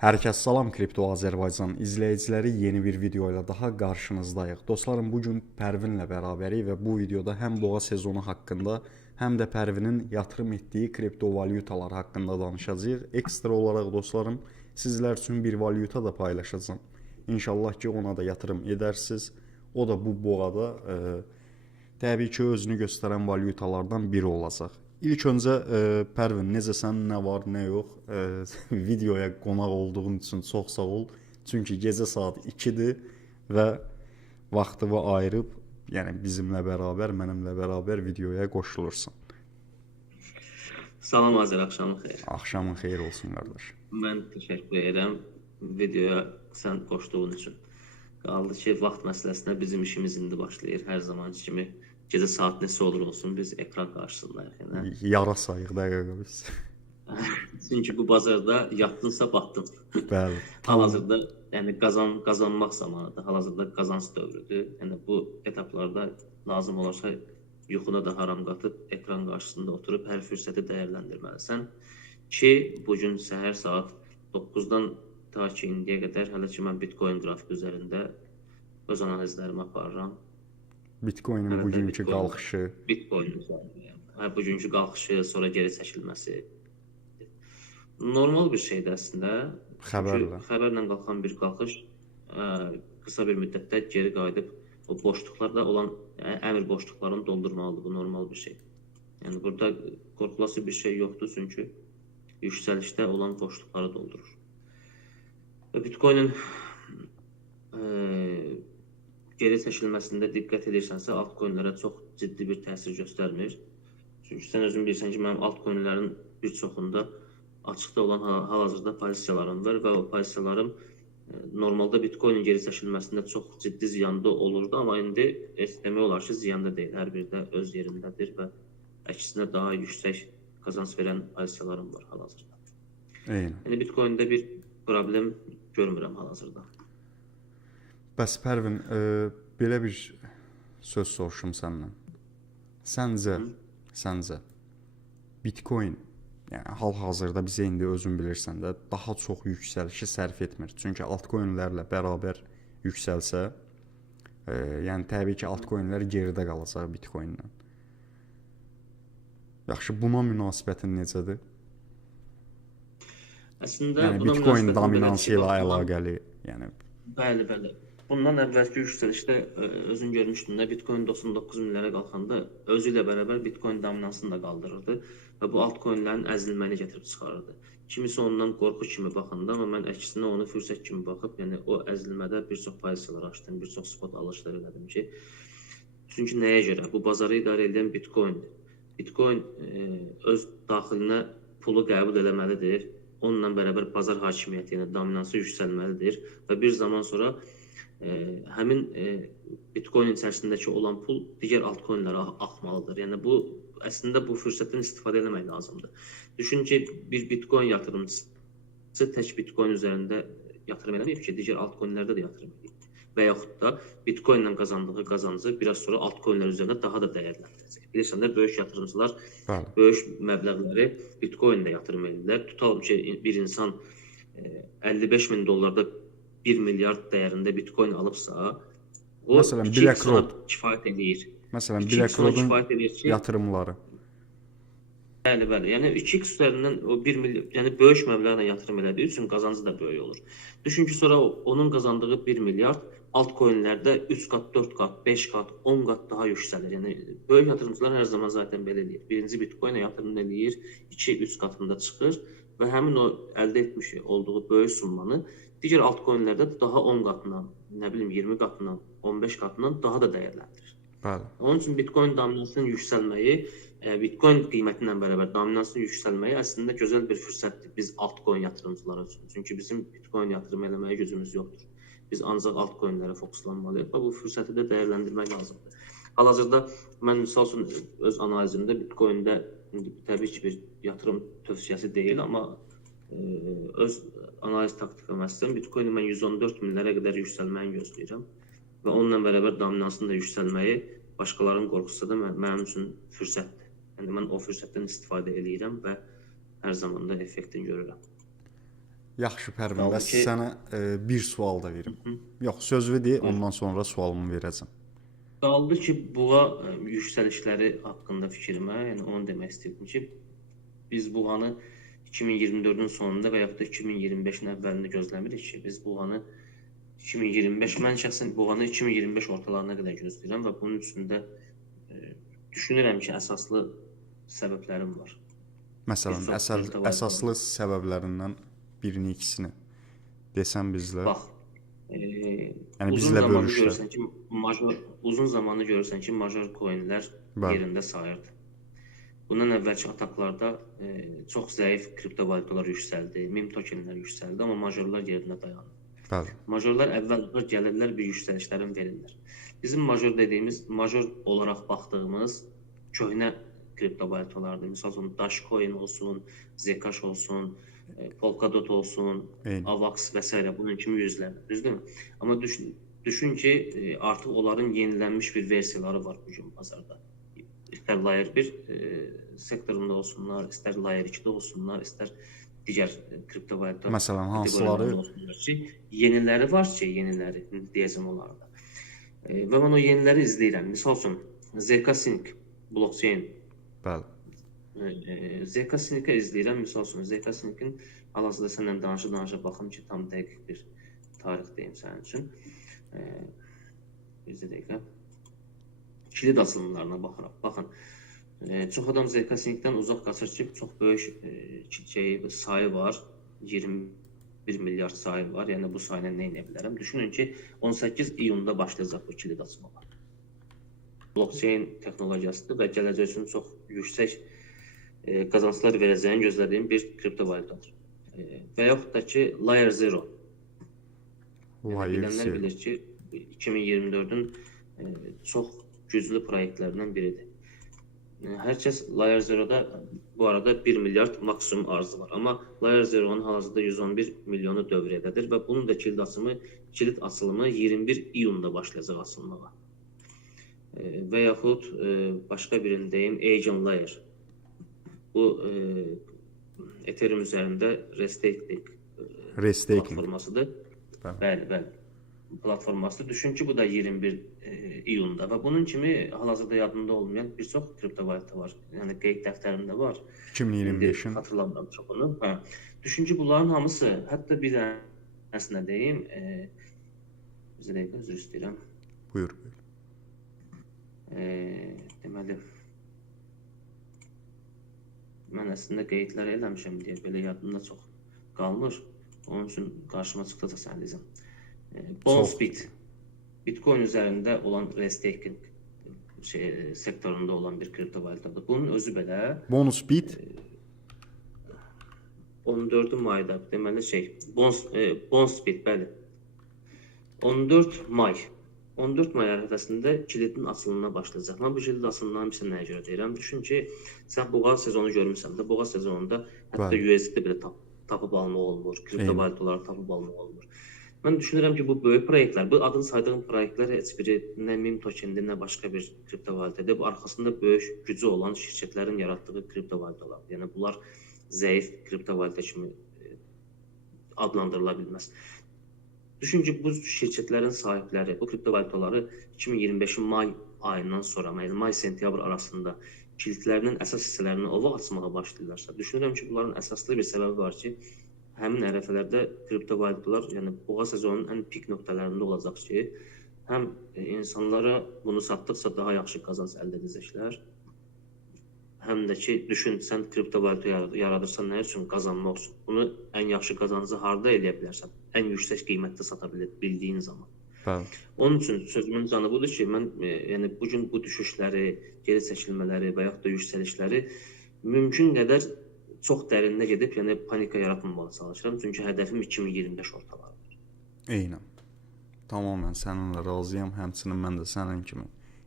Hər kəs salam, Kripto Azərbaycan izləyiciləri yeni bir video ilə daha qarşınızdayıq. Dostlarım, bu gün Pərvinlə bərabərik və bu videoda həm boğa sezonu haqqında, həm də Pərvinin yatırım etdiyi kriptovalyutalar haqqında danışacağıq. Ekstra olaraq dostlarım, sizlər üçün bir valyuta da paylaşacağım. İnşallah ki, ona da yatırım edərsiniz. O da bu boğada təbii ki, özünü göstərən valyutalardan biri olacaq. İlk öncə Pərvin, necəsən, nə var, nə yox? Videoya qonaq olduğun üçün çox sağ ol. Çünki gecə saat 2-dir və vaxtını ayırıb, yəni bizimlə bərabər, mənimlə bərabər videoya qoşulursan. Salam Azər, axşamın xeyir. Axşamın xeyir olsun qardaş. Mən təşəkkür edirəm videoya sən qoşduğun üçün. Qaldı ki, vaxt məsələsinə bizim işimiz indi başlayır. Hər zamanki kimi gecə saat neçə olur olsun biz ekran qarşısındayıq. Yəni. Yara sayıq dəqiqə biz. Çünki bu bazarda yatdınsa batdın. Bəli. Hal-hazırda yəni qazanmaq zamanıdır. Hal-hazırda qazanc dövrüdür. Yəni bu etaplarda lazım olarsa yuxuna da haram qatıb ekran qarşısında oturub hər fürsəti dəyərləndirməlisən ki, bu gün səhər saat 9-dan ta ki indiyə qədər hələ ki mən Bitcoin qrafik üzərində öz analizlərimi aparıram. Bitcoinin bugünkü qalxışı. Bitcoin üzərində. Bugünkü qalxışı, sonra geri çəkilməsi. Normal bir şeydir əslində. Xəbərlə qalxan bir qalxış qısa bir müddətdə geri qayıdıb o boşluqlarda olan əmr boşluqlarını doldurmalıdır. Bu normal bir şeydir. Yəni burada qorxulası bir şey yoxdur, çünki yüksəlişdə olan boşluqları doldurur. Və Bitcoinin geri çəkilməsində diqqət edirsənsə, altcoinlərə çox ciddi bir təsir göstərmir. Çünki sən özün bilirsən ki, mənim altcoinlərin bir çoxunda açıqda olan hal-hazırda pozisiyalarım var və o pozisiyalarım normalda Bitcoinin geri çəkilməsində çox ciddi ziyanda olurdu, amma indi demək olar ki, ziyanda deyil. Hər biri də öz yerindədir və əksinə daha yüksək qazanc verən pozisiyalarım var hal-hazırda. Yəni Bitcoində bir problem görmürəm hal-hazırda. Bəs Pərvin, belə bir söz soruşum səndən. Səncə Bitcoin, yəni hal-hazırda bizə indi özün bilirsən də daha çox yüksəlişi sərf etmir. Çünki altcoinlərlə bərabər yüksəlsə, yəni təbii ki, altcoinlər geridə qalacaq Bitcoinlə. Yaxşı, buna münasibətin necədir? Əslində, yəni Bitcoin dominansı ilə əlaqəli, yəni. Bəli. Bundan əvvəlki yüksəlişdə özün görmüşdün də Bitcoin 99 minlərə qalxanda özü ilə bərabər Bitcoin dominansını da qaldırırdı və bu altcoinlərin əzilməni gətirib çıxarırdı. Kimisi ondan qorxu kimi baxanda, amma mən əksinə onu fürsət kimi baxıb, yəni o əzilmədə bir çox pozisiyalar açdım, bir çox spot alışlar elədim ki, çünki nəyə görə? Bu bazarı idarə edən Bitcoindir. Bitcoin öz daxilinə pulu qəbul eləməlidir, onunla bərabər bazar hakimiyyəti, yəni dominansı yüksəlməlidir və bir zaman sonra həmin Bitcoin içərisindəki olan pul digər altcoinlərə axmalıdır. Yəni bu əslində bu fürsətdən istifadə etmək lazımdır. Düşün ki, bir Bitcoin yatırımcısı tək Bitcoin üzərində yatırım eləməyib ki, digər altcoinlərdə də yatırım edib. Və yaxud da Bitcoin ilə qazandığı qazancı biraz sonra altcoinlər üzərində daha da dəyərləndirəcək. Bilirsən də, böyük yatırımcılar böyük məbləğləri Bitcoin-də yatırım edirlər. Tutalım ki, bir insan 55 min dollarda 1 milyard dəyərində Bitcoin alıbsa, o 2x kifayət edir. Məsələn, BlackRock'un yatırımları. Bəli. Yəni 2x üzərindən o 1 milyard, yəni böyük məbləğlə yatırım elədiyi üçün qazancı da böyük olur. Düşün ki, sonra onun qazandığı 1 milyard altcoinlərdə 3 qat, 4 qat, 5 qat, 10 qat daha yüksəlir. Yəni böyük yatırımcılar hər zaman zaten belə eləyir. Birinci Bitcoin-ə yatırım eləyir, 2-3 qatında çıxır və həmin o əldə etmiş olduğu böyük summanı digər altcoinlərdə daha 10 qatından, nə bilim 20 qatından, 15 qatından daha da dəyərləndirir. Bəli. Onun üçün Bitcoin dominansının yüksəlməyi, Bitcoin qiyməti ilə bərabər dominansının yüksəlməyi əslində gözəl bir fürsətdir biz altcoin yatırımcıları üçün. Çünki bizim Bitcoin yatırım eləməyə gücümüz yoxdur. Biz ancaq altcoinlərə fokuslanmalıyıq və bu fürsəti də dəyərləndirmək lazımdır. Hal-hazırda mən misal üçün öz analizimdə Bitcoində təbii ki bir yatırım tövsiyəsi deyil, amma öz analiz taktikam əslində Bitcoin-i mən 114 minlərə qədər yüksəlməyini gözləyirəm və onunla bərabər dominansının da yüksəlməyi başqalarının qorxusu da mənim üçün fürsətdir. Yəni mən o fürsətdən istifadə edirəm və hər zaman da effektini görürəm. Yaxşı Pərvin, Qaldı bəs ki, sənə bir sual da verim. Yox, sözünü de, ondan sonra sualımı verəcəm. qaldı ki, buğa yüksəlişləri haqqında fikrimə, yəni onu demək istəyirdim ki, biz buğanı 2024-ün sonunda və yaxud da 2025-in əvvəlində gözləmirik ki, biz buğanı 2025, mən şəxsən buğanı 2025 ortalarına qədər gözləyirəm və bunun üstündə düşünürəm ki, əsaslı səbəblərim var. Məsələn, əsaslı səbəblərindən birini, ikisini desən bizlə. Bax, Yəni uzun bizlə zamanı bölüşdə. görürsən ki, major coinlər Bəli. yerində sayırdı. Bundan əvvəlki ataklarda çox zəif kriptovalyutalar yüksəldi, meme tokenlər yüksəldi, amma majorlar yerində dayandı. Bəli. Majorlar əvvəl gəlirlər, bir yüksəlişlərin verirlər. Bizim major dediyimiz, major olaraq baxdığımız köhnə kriptovalyutalardır. Məsəl üçün Dogecoin olsun, Zcash olsun, Polkadot olsun, Eyni. Avax və s. bunun kimi yüzlərlə, düzdürmü? Amma düşün ki, artıq onların yenilənmiş bir versiyaları var bu gün bazarda. İstər Layer 1 sektorunda olsunlar, istər Layer 2-də olsunlar, istər digər kriptovalyuta Məsələn, hansıları? olsunlar ki, yeniləri var ki, yeniləri deyəcəm onlarda. Və mən o yeniləri izləyirəm. Misal üçün Zcash blockchain Bəli. Zcash-ı izləyirəm. Misal üçün Zcash-ın hal-hazırda səndən danışa baxım ki, tam dəqiq bir tarix deyim sənin üçün. Bir dəqiqə. Kilit açılımlarına baxıraq. Baxın, çox adam Zcash-dən uzaq qaçır ki, çox böyük sayı var. 21 milyard sayı var. Yəni bu sayla nə edə bilərəm? Düşünün ki, 18 iyunda başlayacaq bu kilit açılmalar. Blockchain texnologiyasıdır və gələcək üçün çox yüksək qazanclar verəcəyini gözlədiyim bir kriptovalyutadır. Və yaxud da ki, Layer 0. Bilənlər bilir ki, 2024-ün çox güclü proyektlərindən biridir. Hər kəs Layer 0-da bu arada 1 milyard maksimum arzı var. Amma Layer 0-ın hal-hazırda 111 milyonu dövriyyədədir və bunun da kilit açılımı 21 iyunda başlayacaq açılmağa. Və yaxud başqa birini deyim, Agent Layer. Bu Ethereum üzərində restaking platformasıdır. Bəli. Platforması. Düşün ki, bu da 21 iyunda və bunun kimi hal-hazırda yadımda olmayan bir çox kriptovalyuta var. Yəni qeyd dəftərimdə var. 2025-in. Xatırlamıram çoxunu. Düşün ki, bunların hamısı, hətta bir dənəsinə deyim, bir dəqiqə üzr istəyirəm. Buyur. Deməli, mən əslində qeydlər eləmişəm deyə belə yadımda çox qalmır. Onun üçün qarşıma çıxdı da sən deyəcəm. Bonsbit, Bitcoin üzərində olan restaking sektorunda olan bir kriptovalyutadır. Bunun özü belə Bonsbit 14 mayda, deməli Bonsbit, bəli. 14 may ərəfəsində kilidin açılımına başlayacaq. Mən bu kilid açılımlarını bizə nəyə görə deyirəm? Düşün ki, sən boğa sezonu görmüsən də, boğa sezonunda hətta USD belə tapıb almaq olmur, kriptovalyutaları tapıb almaq olmur. Mən düşünürəm ki, bu böyük proyektlər, bu adını saydığım proyektlər heç biri nə meme tokendir, nə başqa bir kriptovalyutadır. Bu arxasında böyük gücü olan şirkətlərin yaratdığı kriptovalyutalardır. Yəni bunlar zəif kriptovalyuta kimi adlandırıla bilməz. Düşün ki, bu şirkətlərin sahibləri bu kriptovalyutaları 2025-in may ayından sonra, yəni may-sentyabr arasında kilitlərinin əsas hissələrini o vaxt açmağa başlayırlarsa, düşünürəm ki, bunların əsaslı bir səbəbi var ki, həmin ərəfələrdə kriptovalyutalar, yəni boğa sezonunun ən pik nöqtələrində olacaq ki, həm insanlara bunu satdıqca daha yaxşı qazanc əldə edəcəklər, həm də ki, düşün, sən kriptovalyuta yaradırsan nə üçün? Qazanmaq üçün. Bunu ən yaxşı qazancı harda eləyə bilərsən? Ən yüksək qiymətdə sata bildiyin zaman. Bəli. Onun üçün sözümün canı budur ki, mən yəni bugün bu düşüşləri, geri çəkilmələri və yaxud da yüksəlişləri mümkün qədər çox dərinə gedib, yəni panika yaratmamağa çalışıram. Çünki hədəfim 2025 ortalarıdır. Eynən. Tamamən səninlə razıyam. Həmçinin mən də sənin kimi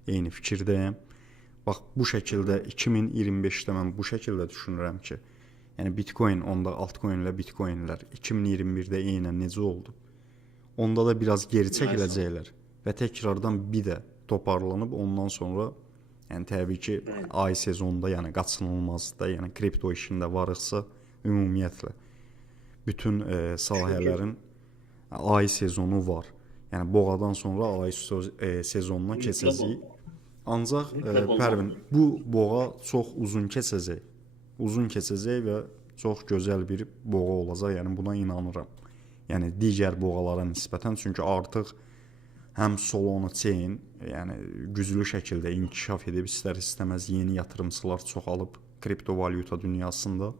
eyni fikirdəyəm. Bax, bu şəkildə 2025-də mən bu şəkildə düşünürəm ki, yəni Bitcoin, onda altcoin ilə Bitcoinlər 2021-də eynən necə oldu? Onda da biraz geri çəkiləcəklər və təkrardan bir də toparlanıb ondan sonra, yəni təbii ki, ay sezonunda, yəni qaçınılmazdır, yəni kripto işində varıqsa ümumiyyətlə. Bütün sahələrin ay sezonu var. Yəni boğadan sonra ay sezonuna keçəcəyik. Ancaq Pərvin, bu boğa çox uzun keçəcək. Uzun keçəcək və çox gözəl bir boğa olacaq. Yəni buna inanıram. Yəni digər boğalara nisbətən, çünki artıq həm Solana chain, yəni güclü şəkildə inkişaf edib, istər-istəməz yeni yatırımçılar çoxalıb kriptovalyuta dünyasında.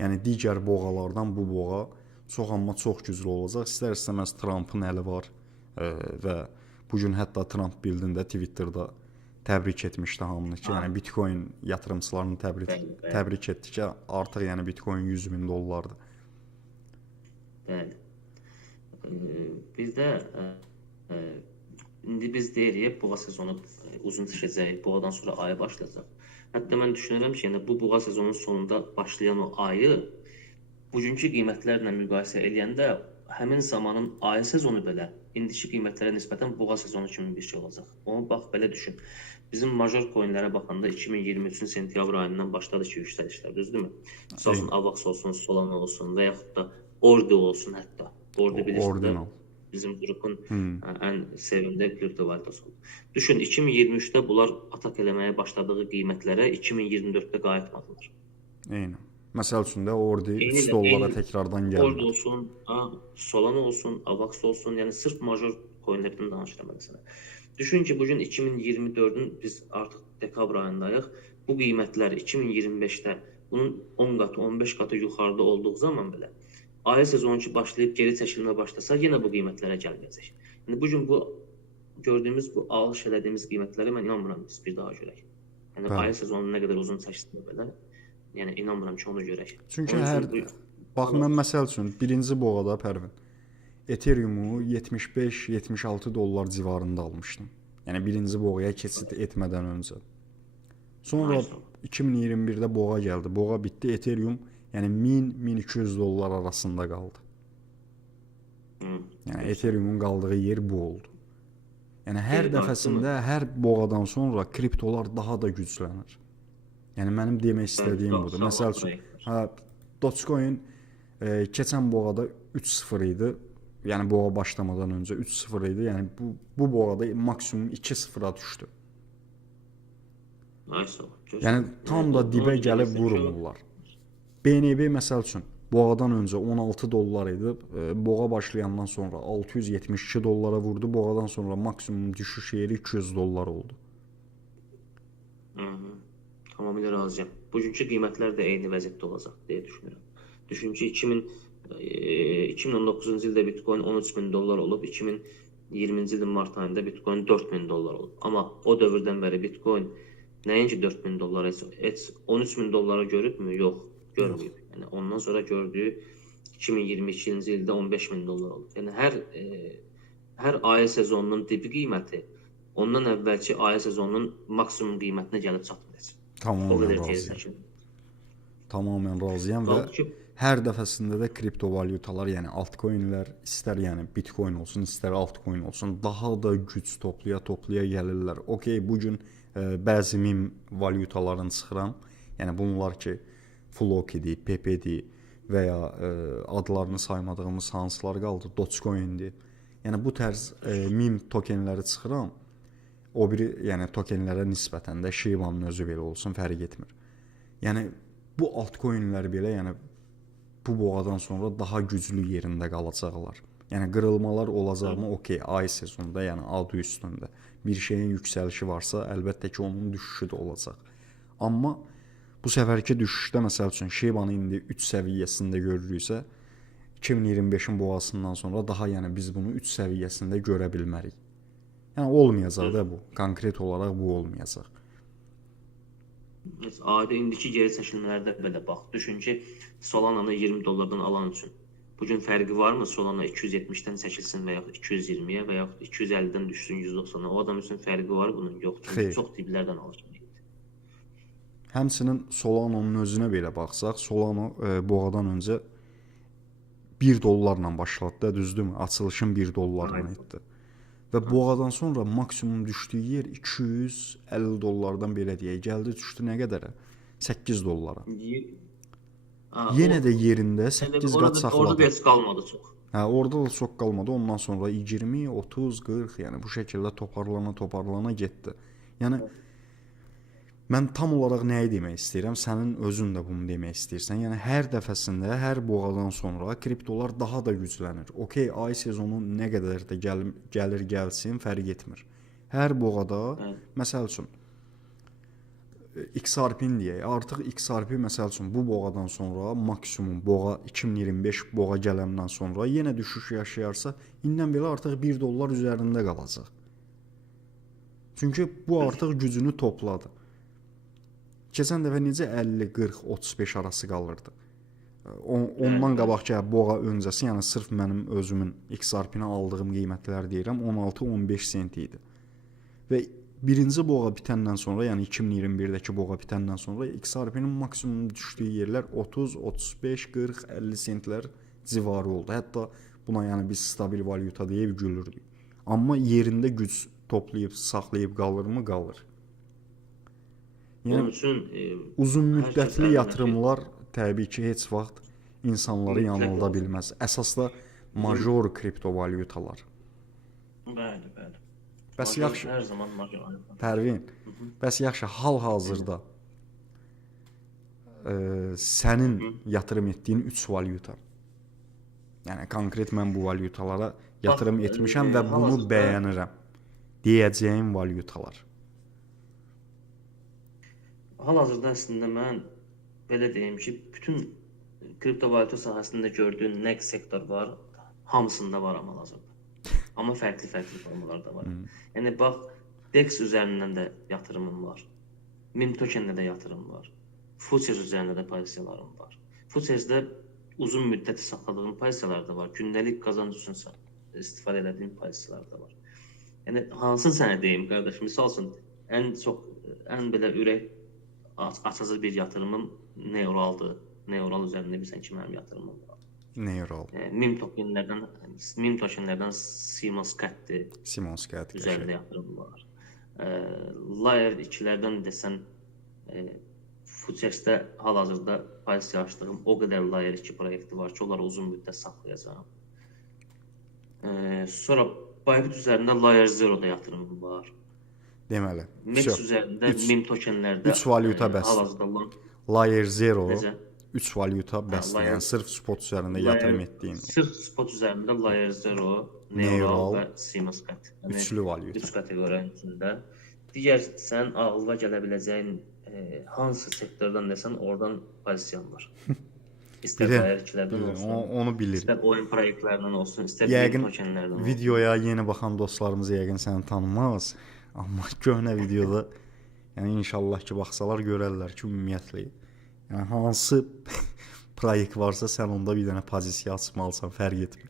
Yəni digər boğalardan bu boğa çox amma çox güclü olacaq. İstər-istəməz Trumpın əli var və bu gün hətta Trump bildiyində Twitterda təbrik etmişdi hamını ki, yəni Bitcoin yatırımçılarını təbrik etdi ki, artıq yəni Bitcoin 100 min dollardır. Bəli. Bizdə indi biz deyirik, boğa sezonu uzun düşəcək, boğadan sonra ayı başlayacaq. Hətta mən düşünürəm ki, yəni bu boğa sezonunun sonunda başlayan o ayı bugünkü qiymətlərlə müqayisə edəndə həmin zamanın ayı sezonu belə indiki qiymətlərə nisbətən boğa sezonu kimi bir şey olacaq. Onu bax belə düşün. Bizim major coinlərə baxanda 2023-cün sentyabr ayından başladı ki, yüksəlişlər, düzdürmü? Olsun Avax olsun, Solana olsun və yaxud da Ordi olsun hətta. Ordi bilirsiniz, bizim qrupun ən sevimli kriptovalyutası oldu. Düşün, 2023-də bunlar atak eləməyə başladığı qiymətlərə 2024-də qayıtmadılar. Eynən. Məsəl üçün də Ordi 3 dollara təkrardan gəldi. Ordi olsun, Solana olsun, Avax olsun, yəni sırf major coinlərdən danışıram mən sənə. Düşün ki, bugün 2024-ün biz artıq dekabr ayındayıq. Bu qiymətlər 2025-də bunun 10 qatı, 15 qatı yuxarıda olduğu zaman belə ayı sezonu ki başlayıb geri çəkilmə başlasa, yenə bu qiymətlərə gəlməyəcək. Yəni bugün bu gördüyümüz, bu alış elədiyimiz qiymətləri mən inanmıram biz bir daha görək. Yəni ayı sezonu nə qədər uzun çəksin belə, yəni inanmıram ki, onu görək. Çünki bax mən məsəl üçün birinci boğada Pərvin Ethereum-u 75-76 dollar civarında almışdım. Yəni birinci boğaya keçid etmədən öncə. Sonra 2021-də boğa gəldi. Boğa bitdi. Ethereum yəni 1000-1200 dollar arasında qaldı. Yəni Ethereum-un qaldığı yer bu oldu. Yəni hər dəfəsində, hər boğadan sonra kriptolar daha da güclənir. Yəni mənim demək istədiyim budur. Məsəl üçün, Dogecoin keçən boğada 3.0 idi. Yəni boğa başlamadan öncə 3.0 idi. Yəni bu boğada maksimum 2.0-a düşdü. Yəni tam da dibə gəlib vurmurlar. BNB məsəl üçün boğadan öncə 16 dollar idi. Boğa başlayandan sonra 672 dollara vurdu. Boğadan sonra maksimum düşüş yeri 200 dollar oldu. Tamamilə razıyam. Bugünkü qiymətlər də eyni vəziyyətdə olacaq deyə düşünürəm. Düşün ki, 2019-cu ildə Bitcoin 13.000 dollar olub, 2020-ci ilin mart ayında Bitcoin 4.000 dollar olub. Amma o dövrdən bəri Bitcoin nəinki 4.000 dollar, heç 13.000 dollara görübmü? Yox, görməyib. Yəni ondan sonra gördüyü 2022-ci ildə 15.000 dollar olub. Yəni hər ayı sezonunun dibi qiyməti ondan əvvəlki ayı sezonunun maksimum qiymətinə gəlib çatmayacaq. Tamamilə razıyam və hər dəfəsində də kriptovalyutalar, yəni altcoinlər, istər yəni Bitcoin olsun, istər altcoin olsun, daha da güc toplaya gəlirlər. Okey, bugün bəzi meme valyutaların çıxıram. Yəni bunlar ki, Floki-dir, PP-dir və ya adlarını saymadığımız hansılar qaldı, Dogecoin-dir. Yəni bu tərz meme tokenləri çıxıram. O biri, yəni tokenlərə nisbətən də Shiba'nın özü belə olsun, fərq etmir. Yəni bu altcoinlər belə, yəni bu boğadan sonra daha güclü yerində qalacaqlar. Yəni qırılmalar olacaqmı? Okey, ay sezonunda, yəni adı üstündə bir şeyin yüksəlişi varsa, əlbəttə ki, onun düşüşü də olacaq. Amma bu səfərki düşüşdə məsəl üçün Shiba'nı indi 3 səviyyəsində görürüksə, 2025-in boğasından sonra daha yəni biz bunu 3 səviyyəsində görə bilmərik. Yəni olmayacaq da bu. Konkret olaraq bu olmayacaq. Adi indiki geri çəkilmələrdə belə bax. Düşün ki, Solana'nı 20 dollardan alan üçün bugün fərqi varmı? Solana 270-dən çəkilsin və yaxud 220-yə və yaxud 250-dən düşsün 190-a. O adam üçün fərqi var bunun? Yox. Çox diblərdən alır. Həmçinin Solana'nın özünə belə baxsaq, Solana boğadan öncə 1 dollarla başladı, düzdürmü? Açılışın 1 dollarla etdi. Və boğadan sonra maksimum düşdüyü yer 250 dollardan belə deyək, gəldi düşdü nə qədərə? 8 dollara. Yenə də yerində 8 qat Orada saxladı. heç qalmadı çox. Hə, orada da çox qalmadı. Ondan sonra 20, 30, 40, yəni bu şəkildə toparlana getdi. Yəni mən tam olaraq nəyi demək istəyirəm? Sənin özün də bunu demək istəyirsən. Yəni hər dəfəsində, hər boğadan sonra kriptolar daha da güclənir. Okay, ay sezonu nə qədər də gəlir gəlsin, fərq etmir. Hər boğada, məsəl üçün XRP-ni deyək. Artıq XRP məsəl üçün bu boğadan sonra maksimum boğa 2025 boğa gələndən sonra yenə düşüş yaşayarsa, indən belə artıq $1 üzərində qalacaq. Çünki bu artıq gücünü topladı. Keçən dəfə necə 50, 40, 35 arası qalırdı. Ondan qabaqki boğa öncəsi, yəni sırf mənim özümün XRP-ni aldığım qiymətlər deyirəm, 16-15 sent idi. Və birinci boğa bitəndən sonra, yəni 2021-dəki boğa bitəndən sonra XRP-nin maksimum düşdüyü yerlər 30, 35, 40, 50 sentlər civarı oldu. Hətta buna yəni biz stabil valyuta deyib gülürdük. Amma yerində güc toplayıb, saxlayıb qalırmı? Qalır. Yəni, onun üçün uzun müddətli yatırımlar təbii ki, heç vaxt insanları yanılda bilməz. Əsas da major kriptovalyutalar. Bəli, bəli. Bəs yaxşı, hər zaman major valyuta. Pərvin, bəs yaxşı, hal-hazırda sənin yatırım etdiyin 3 valyuta. Yəni konkret mən bu valyutalara yatırım etmişəm və bunu bəyənirəm deyəcəyim valyutalar. Hal-hazırda əslində mən belə deyim ki, bütün kriptovalyuta sahəsində gördüyün nə sektor var, hamısında var hal-hazırda. Amma fərqli formalarda var. Yəni bax, DEX üzərindən də yatırımım var. Meme tokenlə də yatırım var. Futures üzərində də pozisiyalarım var. Futuresdə uzun müddət saxladığım pozisiyalar da var. Gündəlik qazanc üçün istifadə etdiyim pozisiyalar da var. Yəni hansını sənə deyim, qardaş? Misal üçün ən belə ürək açıcı bir yatırımım Neuraldır. Neural üzərində bilirsən ki, mənim yatırımım var. Neural. Meme tokenlərdən Simons Cat-dir. Simons Cat üzərində yatırım var. Layer 2-lərdən desən Futuresdə hal-hazırda pozisiya açdığım o qədər Layer 2 proyekti var ki, onları uzun müddət saxlayacağam. Sonra Bybit üzərində Layer 0-da yatırımım var. Deməli. MEX üzərində meme tokenlərdə 3 valyuta bəsdir. Layer 0 3 valyuta bəsdir. Yəni sırf spot üzərində yatırım etdiyin. Sırf spot üzərində Layer 0, Neural və Simons Cat. Üçlü valyuta. 3 kateqoriyanın içində. Digər sən ağlına gələ biləcəyin hansı sektordan desən, oradan pozisiyan var. İstər Layer 2-lərdən olsun. Onu bilirim. İstər oyun proyektlərindən olsun, istər meme tokenlərdən olsun. Videoya yeni baxan dostlarımız yəqin səni tanımaz. Amma köhnə videoda yəni inşallah ki, baxsalar görərlər ki, ümumiyyətlə yəni hansı proyekt varsa sən onda bir dənə pozisiya açmalısan, fərq etmir.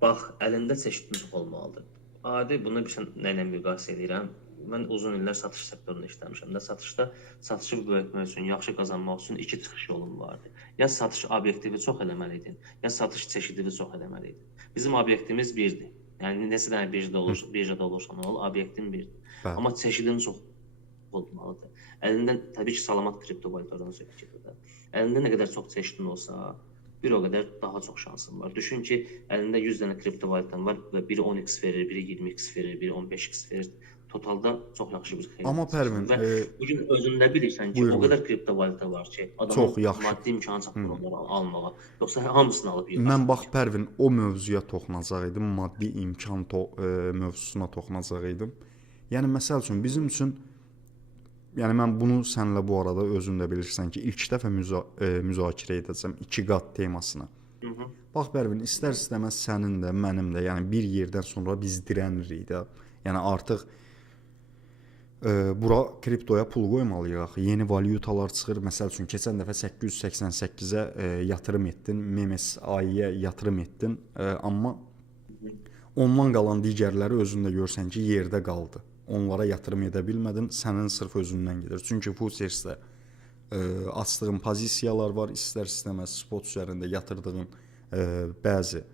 Bax, əlində çeşidin olmalıdır. Adi bunu bir nə ilə müqayisə edirəm. Mən uzun illər satış sektorunda işləmişəm də, satışda satışı böyütmək üçün, yaxşı qazanmaq üçün iki çıxış yolum vardı. Ya satış obyektivi çox eləməliydin, ya satış çeşidini çox eləməliydin. Bizim obyektimiz birdir. Yəni neçə dənə birjada olursan ol, obyektin birdir. Amma çeşidin çox olmalıdır. Əlində təbii ki, salamat kriptovalyutalardan söhbət gedir. Əlində nə qədər çox çeşidin olsa, bir o qədər daha çox şansın var. Düşün ki, əlində 100 dənə kriptovalyutan var və biri 10x verir, biri 20x verir, biri 15x verir. Totalda çox yaxşı bir xeyir. Amma Pərvin, bugün özündə bilirsən ki, o qədər kriptovalyuta var ki, adamın maddi imkanı çatmır onları almağa. Yoxsa hamısını alıb yığır. Mən bax Pərvin, o mövzuya toxunacaq idim, maddi imkan mövzusuna toxunacaq idim. Yəni məsəl üçün bizim üçün, yəni mən bunu səninlə bu arada özün də bilirsən ki, ilk dəfə müzakirə edəcəm 2 qat temasına. Bax Pərvin, istər-istəməz sənin də, mənim də, yəni bir yerdən sonra biz dirənirik də. Yəni artıq bura kriptoya pul qoymalıyıq. Yeni valyutalar çıxır. Məsəl üçün keçən dəfə 888-ə yatırım etdin, MMSI-yə yatırım etdin, amma ondan qalan digərləri özündə görsən ki, yerdə qaldı. Onlara yatırım edə bilmədin, sənin sırf özündən gedir. Çünki Futuresdə açdığın pozisiyalar var, istər-istəməz spot üzərində yatırdığın bəzi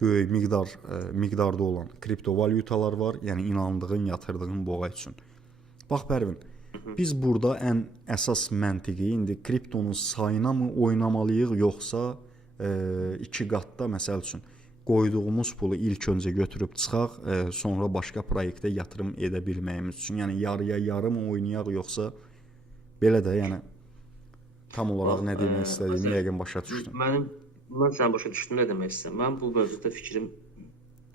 böyük miqdarda olan kriptovalyutalar var, yəni inandığın, yatırdığın boğa üçün. Bax Pərvin, Biz burada ən əsas məntiqi indi kriptonun sayına mı oynamalıyıq, yoxsa 2 qatda məsəl üçün qoyduğumuz pulu ilk öncə götürüb çıxaq, sonra başqa proyektə yatırım edə bilməyimiz üçün. Yəni yarıya yarı mı oynayaq, yoxsa belə də, yəni tam olaraq nə demək istədiyimi yəqin başa düşdün. Mən sən başa düşdüm nə demək istəyirəm. Mən bu mövzuda fikrim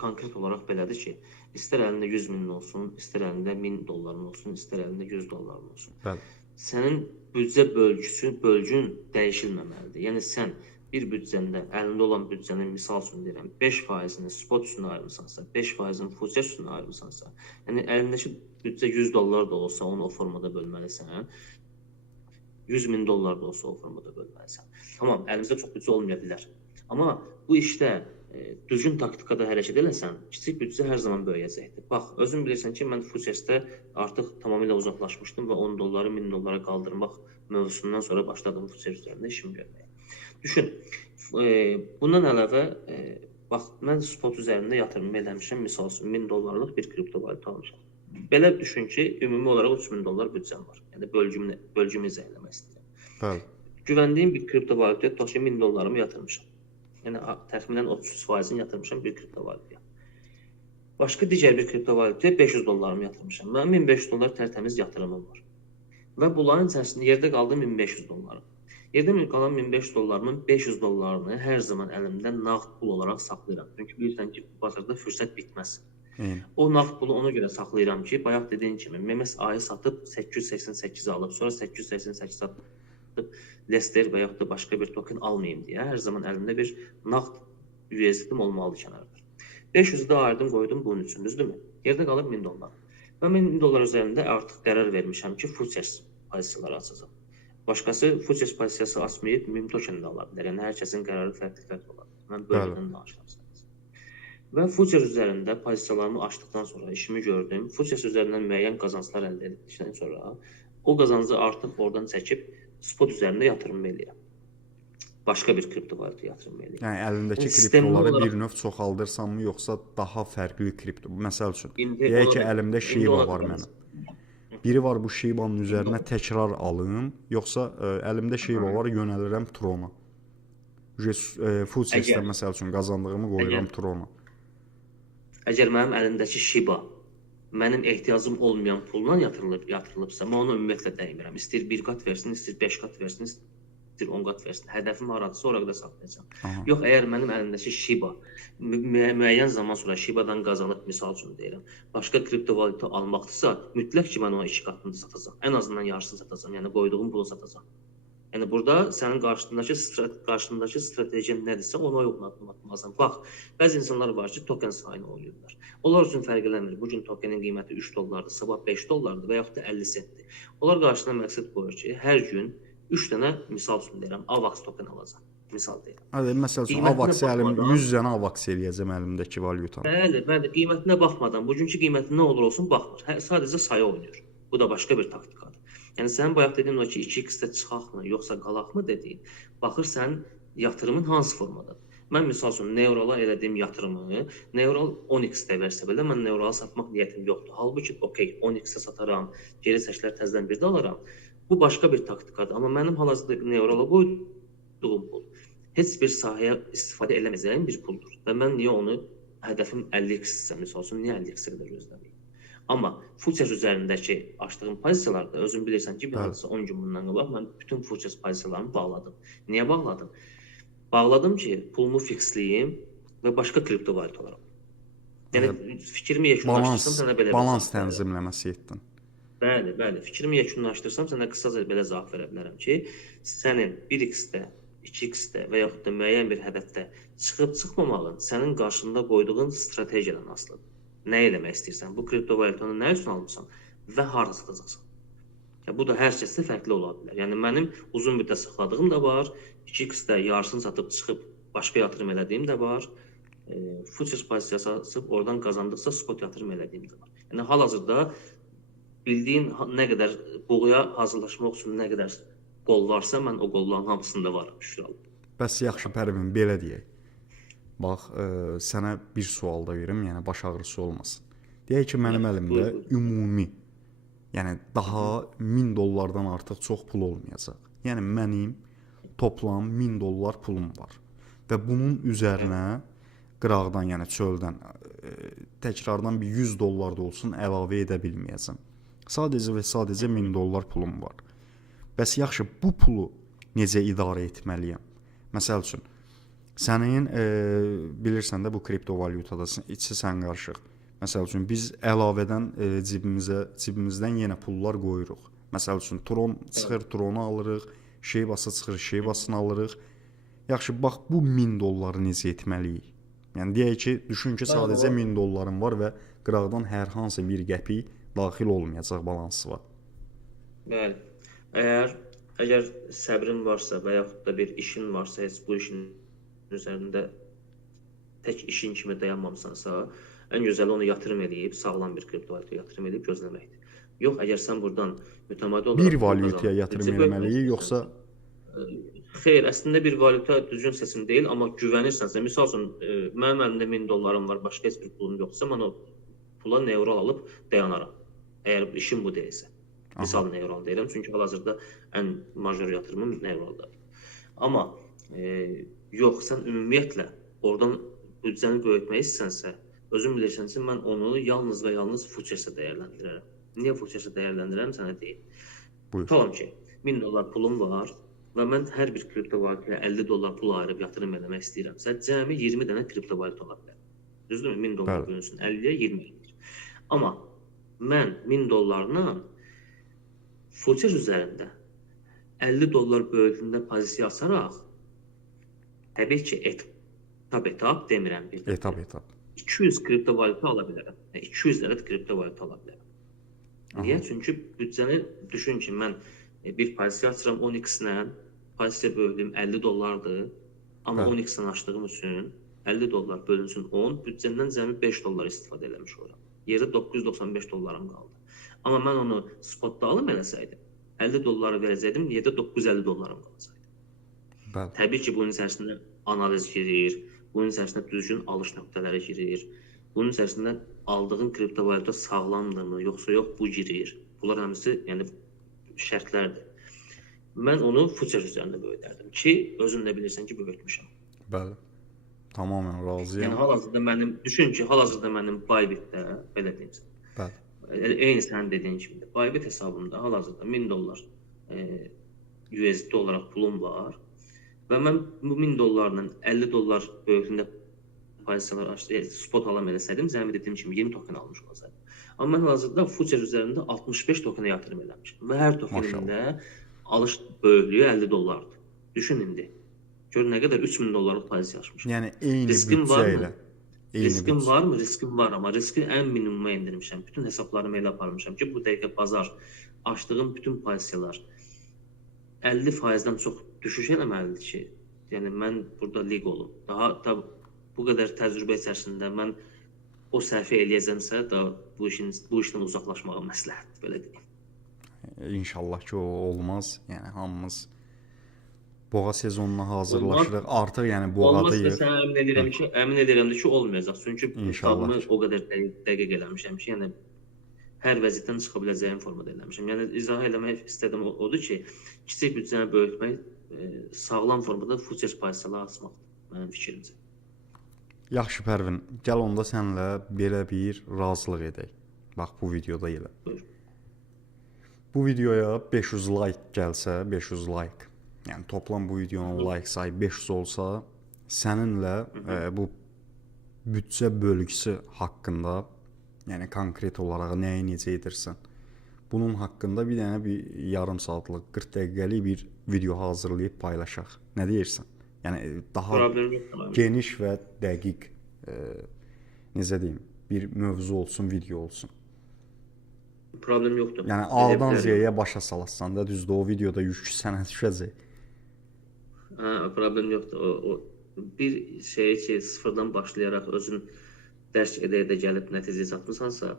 konkret olaraq belədir ki, istər əlində 100 min olsun, istər əlində 1000 dolların olsun, istər əlində 100 dolların olsun. Bəli. Sənin büdcə bölgün dəyişilməməlidir. Yəni sən bir büdcəndə, əlində olan büdcənin misal üçün deyirəm, 5%-ni spot üstünə ayırmısansa, 5%-ni futures üstünə ayırmısansa, yəni əlindəki büdcə 100 dollar da olsa onu o formada bölməlisən, 100 min dollar da olsa o formada bölməlisən. Tamam, əlimizdə çox büdcə olmaya bilər. Amma bu işdə düzgün taktikada hərəkət eləsən, kiçik büdcə hər zaman böyüyəcəkdir. Bax, özün bilirsən ki, mən futuresdə artıq tamamilə uzaqlaşmışdım və 10 dolları 1000 dollara qaldırmaq mövzusundan sonra başladım futures üzərində işimi görməyə. Düşün, bundan əlavə, bax, mən spot üzərində yatırım eləmişəm, misal üçün 1000 dollarlıq bir kripto valyuta almışam. Belə düşün ki, ümumi olaraq 3000 dollar büdcəm var. Yəni bölgümü izah eləmək istəyirəm. Bəli. Güvəndiyim bir kripto valyutaya tutaq ki, 1000 dollarımı yatırmışam. Yəni təxminən 30%-ni yatırmışam bir kripto valyutaya. Başqa digər bir kripto valyutaya 500 dollarımı yatırmışam. Mənim 1500 dollar tərtəmiz yatırımım var. Və bunların içərisində yerdə qaldı 1500 dollarım. Yerdə qalan 1500 dollarımın 500 dollarını hər zaman əlimdə nağd pul olaraq saxlayıram. Çünki bilirsən ki, bazarda fürsət bitməz. O nağd pulu ona görə saxlayıram ki, bayaq dediyim kimi, Memes ayı satıb 888 alıb, sonra 888 satıb Lester və yaxud da başqa bir token almayayım deyə hər zaman əlimdə bir nağd USD-im olmalıdır kənarda. 500-ü də ayırdım, qoydum bunun üçün, düzdürmü? Yerdə qalıb 1000 dollar. Mən 1000 dollar üzərində artıq qərar vermişəm ki, futures pozisiyaları açacağam. Başqası futures pozisiyası açmayıb MIM token də ala bilər. Yəni hər kəsin qərarı fərqli olar. Mən bölgədən danışıram. Və futures üzərində pozisiyalarımı açdıqdan sonra işimi gördüm. Futures üzərindən müəyyən qazanclar əldə etdikdən sonra o qazancı artıq oradan çəkib spot üzərində yatırım eləyirəm. Başqa bir kripto valyuta yatırım eləyirəm. Yəni əlindəki kriptoları bir növ çoxaldırsanmı, yoxsa daha fərqli kripto? Məsəl üçün, deyək ki, əlimdə Shiba var mənim. Biri var, bu Shiba'nın üzərinə təkrar alım, yoxsa əlimdə Shiba var, yönəlirəm Tron'a. Futures'də məsəl üçün qazandığımı qoyuram Tron'a. Əgər mənim əlimdəki Shiba mənim ehtiyacım olmayan pulla yatırılıbsa, mən ona ümumiyyətlə dəymirəm. İstəyir 1 qat versin, istəyir 5 qat versin, istəyir 10 qat versin. Hədəfim haradısa oraya qədər saxlayacağam. Yox, əgər mənim əlimdəki Shiba müəyyən zaman sonra Shiba'dan qazanıb, misal üçün deyirəm, başqa kripto valyuta almaqdırsa, mütləq ki, mən ona 2 qatını satacağam. Ən azından yarısını satacağam, yəni qoyduğum pulu satacağam. Yəni burada sənin qarşındakı strategiyan nədirsə, ona uyğun addım atmalısan. Bax, bəzi insanlar var ki, token sayını oynayırlar. Onlar üçün fərqlənmir. Bugün tokenin qiyməti 3 dollardır, sabah 5 dollardır və yaxud da 50 sentdir. Onlar qarşısına məqsəd qoyur ki, hər gün 3 dənə, misal üçün deyirəm, AVAX token alacaq. Misal deyirəm. Hə, məsəl üçün AVAX əlim 100 dənə AVAX eləyəcəm əlimdəki valyutanı. Bəli, qiymətinə baxmadan, bugünkü qiyməti nə olur olsun baxmır. Sadəcə sayı oynayır. Bu da başqa bir taktika. Yəni sənin bayaq dediyin o ki, 2x-də çıxaqmı, yoxsa qalaqmı dediyin, baxır sən yatırımın hansı formadadır. Mən misal üçün Neurala elədiyim yatırımı, Neural 10x-də versə belə, mən Neuralı satmaq niyyətim yoxdur. Halbuki, okey, 10x-də sataram, geri çəkilər təzədən bir də alaram. Bu başqa bir taktikadır. Amma mənim hal-hazırda Neurala qoyduğum pul heç bir sahəyə istifadə eləməyəcəyim bir puldur. Və mən niyə onu hədəfim 50x-sə, misal üçün, niyə 50x-ə qədər gözləməyim? Amma futures üzərindəki açdığım pozisiyalarda özün bilirsən ki, bir hadisa 10 gün bundan qabaq mən bütün futures pozisiyalarımı bağladım. Niyə bağladım? Bağladım ki, pulumu fiksləyim və başqa kripto valyuta alaram. Yəni fikrimi yekunlaşdırsam sənə belə balans tənzimləməsi etdin. Bəli, fikrimi yekunlaşdırsam sənə qısaca belə cavab verə bilərəm ki, sənin 1x-də, 2x-də və yaxud da müəyyən bir hədəfdə çıxıb çıxmamağın sənin qarşında qoyduğun strategiyadan asılıdır. Nə eləmək istəyirsən, bu kripto valyutanı nə üçün almısan və hara satacaqsan. Bu da hər kəsdə fərqli ola bilər. Yəni mənim uzun müddət saxladığım da var, 2x-də yarısını satıb çıxıb başqa yatırım elədiyim də var, futures pozisiyası açıb oradan qazandıqsa spot yatırım elədiyim də var. Yəni hal-hazırda bildiyin nə qədər boğuya hazırlaşmaq üçün nə qədər qol varsa, mən o qolların hamısında varam, şükür Allah. Bəs yaxşı Pərvin, belə deyək. Bax, sənə bir sual da verim, yəni baş ağrısı olmasın. Deyək ki, mənim əlimdə ümumi Yəni daha 1000 dollardan artıq çox pul olmayacaq. Yəni mənim toplam 1000 dollar pulum var. Və bunun üzərinə qıraqdan, yəni çöldən təkrardan bir 100 dollar da olsun əlavə edə bilməyəcəm. Sadəcə və sadəcə 1000 dollar pulum var. Bəs yaxşı, bu pulu necə idarə etməliyəm? Məsəl üçün, sənin bilirsən də bu kriptovalyutada içi sən qarışıq. Məsəl üçün biz əlavədən cibimizdən yenə pullar qoyuruq. Məsəl üçün Tron çıxır, Tronu alırıq, Şeybası çıxır, Şeybasını alırıq. Yaxşı, bax bu 1000 dolları necə etməliyik? Yəni deyək ki, düşün ki, sadəcə 1000 dollarım var və qıraqdan hər hansı bir qəpik daxil olmayacaq balansıva. Bəli. Əgər səbrin varsa və yaxud da bir işin varsa, heç bu işin üzərində tək işin kimi dayanmamısansa, ən gözəli onu yatırım edib, sağlam bir kriptovalyutaya yatırım edib gözləməkdir. Yox, əgər sən buradan mütəmadi olaraq bir valyutaya yatırım etməliyik, yoxsa xeyr, əslində bir valyuta düzgün seçim deyil, amma güvənirsənsə, misal üçün mənim əlimdə 1000 dollarım var, başqa heç bir pulum yoxsa, mən o pula neural alıb dayanaram. Əgər işim bu deyilsə. Misal neural deyirəm, çünki hal-hazırda ən major yatırımım neuraldadır. Amma yox, sən ümumiyyətlə oradan büdcəni böyütmək istəsənsə, özün bilirsən ki, mən onu yalnız və yalnız futuresa dəyərləndirərəm. Niyə futuresa dəyərləndirərəm, sənə deyim. Tutalım ki, 1000 dollar pulum var və mən hər bir kriptovalyutaya 50 dollar pul ayırıb yatırım eləmək istəyirəmsə, cəmi 20 dənə kriptovalyuta ola bilər. Düzdürmü? 1000 dollar bölünsün 50-yə 20 edir. Amma mən 1000 dollarla futur üzərində 50 dollar bölgündə pozisiya açaraq, təbii ki, etap demirəm bir. Etap. 200 kriptovalyuta ala bilərəm. 200 ədəd kriptovalyuta ala bilərəm. Niyə? Çünki büdcəni düşün ki, mən bir pozisiya açıram 10x-lə, pozisiya böldüyüm 50 dollardır. Amma 10x-lə açdığım üçün 50 dollar bölünsün 10, büdcəndən cəmi 5 dollar istifadə eləmiş oluram. Yerdə 995 dollarım qaldı. Amma mən onu spotda alım eləsəydim, 50 dolları verəcəkdim, yerdə 950 dollarım qalacaqdı. Təbii ki, bunun içərisində analiz girir, bunun içərisində düzgün alış nöqtələri girir, bunun içərisində aldığın kriptovalyuta sağlamdırmı, yoxsa yox, bu girir. Bunlar hamısı yəni şərtlərdir. Mən onu futur üzərində böyüdərdim ki, özün də bilirsən ki, böyütmüşəm. Bəli. Tamamilə razıyam. Yəni hal-hazırda mənim, düşün ki, hal-hazırda mənim Bybitdə, belə deyim sən. Bəli. Eyni sənin dediyin kimi, Bybit hesabımda hal-hazırda 1000 dollar USD olaraq pulum var və mən bu 1000 dollarla 50 dollar böyüklüyündə pozisiyalar spot alam eləsəydim, cəmi dediyim kimi 20 token almış olsaydım. Amma mən hal-hazırda futur üzərində 65 tokenə yatırım eləmişəm və hər tokenində alış böyüklüyü 50 dollardır. Düşün indi. Gör nə qədər 3000 dollarlıq pozisiya açmışam. Yəni eyni büdcə ilə. Riskim varmı? Riskim var, amma riski ən minimuma endirmişəm. Bütün hesablarımı elə aparmışam ki, bu dəqiqə bazar açdığım bütün pozisiyalar 50%-dən çox düşüş eləməlidir ki, yəni mən burada lig olum. Daha bu qədər təcrübə içərisində mən o səhvi eləyəcəmsə, da bu işdən uzaqlaşmağa məsləhətdir, belə deyim. İnşallah ki, o olmaz. Yəni hamımız boğa sezonuna hazırlaşırıq. Artıq yəni boğadayıq. Olmazsa sən əmin edirəm ki, olmayacaq. Çünki kitabımı o qədər dəqiq eləmişəm ki, yəni hər vəziyyətdən çıxa biləcəyim formada eləmişəm. Yəni izah eləmək istədim odur ki, kiçik büdcəni böyütmək sağlam formada futur pozisiyalar açmaqdır mənim fikrimcə. Yaxşı Pərvin, gəl onda səninlə belə bir razılıq edək. Bax bu videoda elə. Buyur. Bu videoya 500 like gəlsə, 500 like. Yəni toplam bu videonun like sayı 500 olsa, səninlə bu büdcə bölgüsü haqqında, yəni konkret olaraq nəyi necə edirsən, bunun haqqında bir dənə yarım saatlıq, 40 dəqiqəlik bir video hazırlayıb paylaşaq. Nə deyirsən? Yəni daha geniş və dəqiq, necə deyim, bir mövzu olsun, video olsun. Problem yoxdur. Yəni A-dan Z-yə başa salasan da, düzdür, o videoda yükü sənə düşəcək. Problem yoxdur. Bir şeyi ki, sıfırdan başlayaraq özün dərk edə gəlib nəticəyə çatmısansa,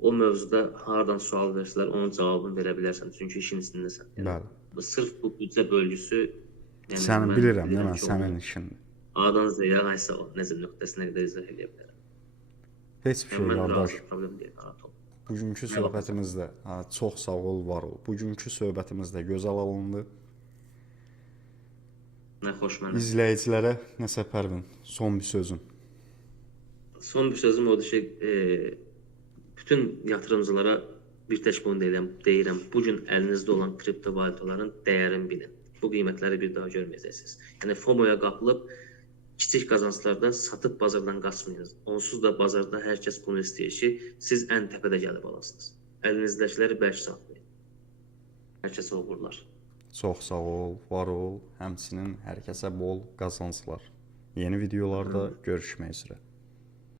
o mövzuda hardan sual versələr, onun cavabını verə bilərsən. Çünki işin içindəsən. Bəli. Sırf bu büdcə bölgüsü sənin bilirəm, nə mən sənin işindir. A-dan Z-yə nəzər nöqtəsinə qədər izah edə bilərəm. Heç bir şey qardaş. Problem deyil, rahat ol. Bugünkü söhbətimiz də çox sağ ol, var ol. Bugünkü söhbətimiz də gözəl alındı. Nə xoş mənə. İzləyicilərə nəsə Pərvin, son bir sözün. Son bir sözüm odur ki, bütün yatırımcılara bir tək bunu deyirəm. Bu gün əlinizdə olan kriptovalyutaların dəyərini bilin. Bu qiymətləri bir daha görməyəcəksiniz. Yəni FOMO-ya qapılıb kiçik qazanclarda satıb bazardan qaçmayınız. Onsuz da bazarda hər kəs bunu istəyir ki, siz ən təpədə gəlib alasınız. Əlinizdəkiləri bərk satmayın. Hər kəsə uğurlar. Çox sağ ol, var ol. Həmçinin hər kəsə bol qazanclar. Yeni videolarda görüşmək üzrə.